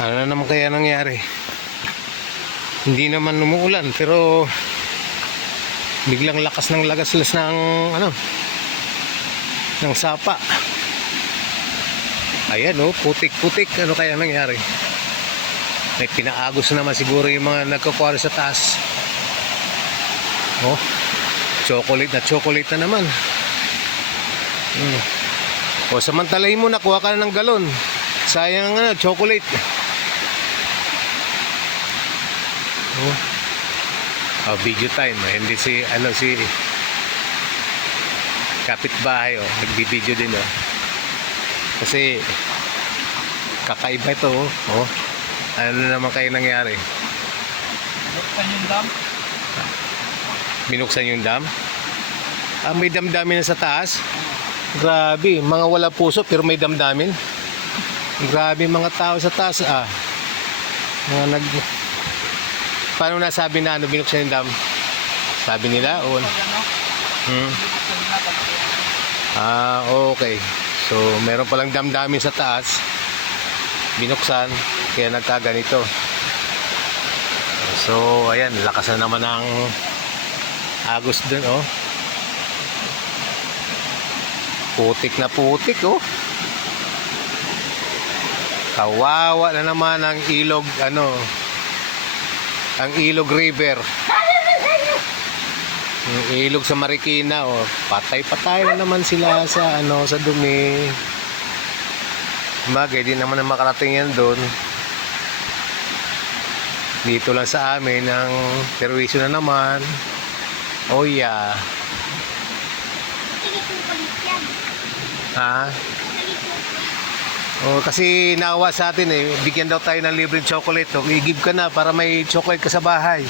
Ano na naman kaya nangyari? Hindi naman umuulan pero biglang lakas ng lagaslas ng ng sapa. Ayan oh, putik-putik. Ano kaya nangyari? May pinaagos naman siguro yung mga nagkukwari sa taas. Oh, chocolate na naman. O samantalahin mo, nakuha ka na ng galon. Sayang chocolate. Oh, video time. Hindi si kapitbahay nagbibideo din Kasi kakaiba ito oh. Ano naman kayo nangyari? Binuksan yung dam. Binuksan yung dam? May damdamin na sa taas? Grabe, mga wala puso pero may damdamin. Grabe mga tao sa taas mga Paano nasabi na binuksan yung dam? Sabi nila o okay. So meron palang damdamin sa taas. Binuksan kaya nagkaganito. So ayan, lakas na naman ng agos dun putik na putik kawawa na naman ang ilog ang Ilog River. Ang ilog sa Marikina patay-patay na naman sila sa sa dumi. Bagay din naman na makarating yan doon. Dito lang sa amin ang perwisyo na naman. Oh yeah. Kasi naawa sa atin bigyan daw tayo ng libreng chocolate. I-give ka na para may chocolate ka sa bahay.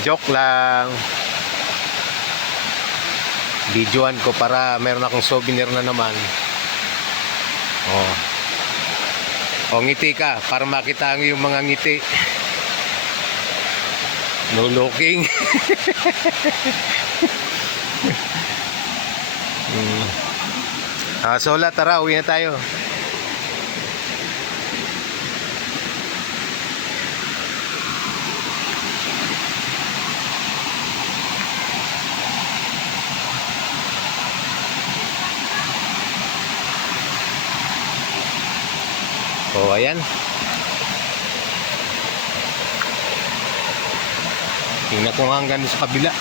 Joke lang. Videoan ko para meron akong souvenir na naman. Ngiti ka para makita ang yung mga ngiti. No looking. Sola, tara, uwi na tayo. Ayan. Tingnan ko hanggang sa kabila.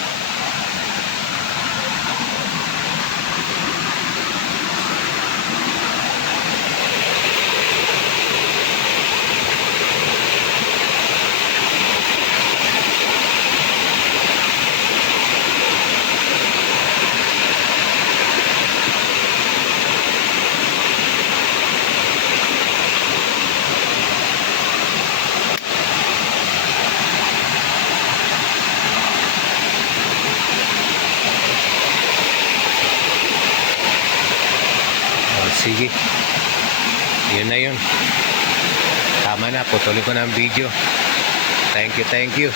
Sige, yun na yun. Tama na, putulin ko na ang video. Thank you.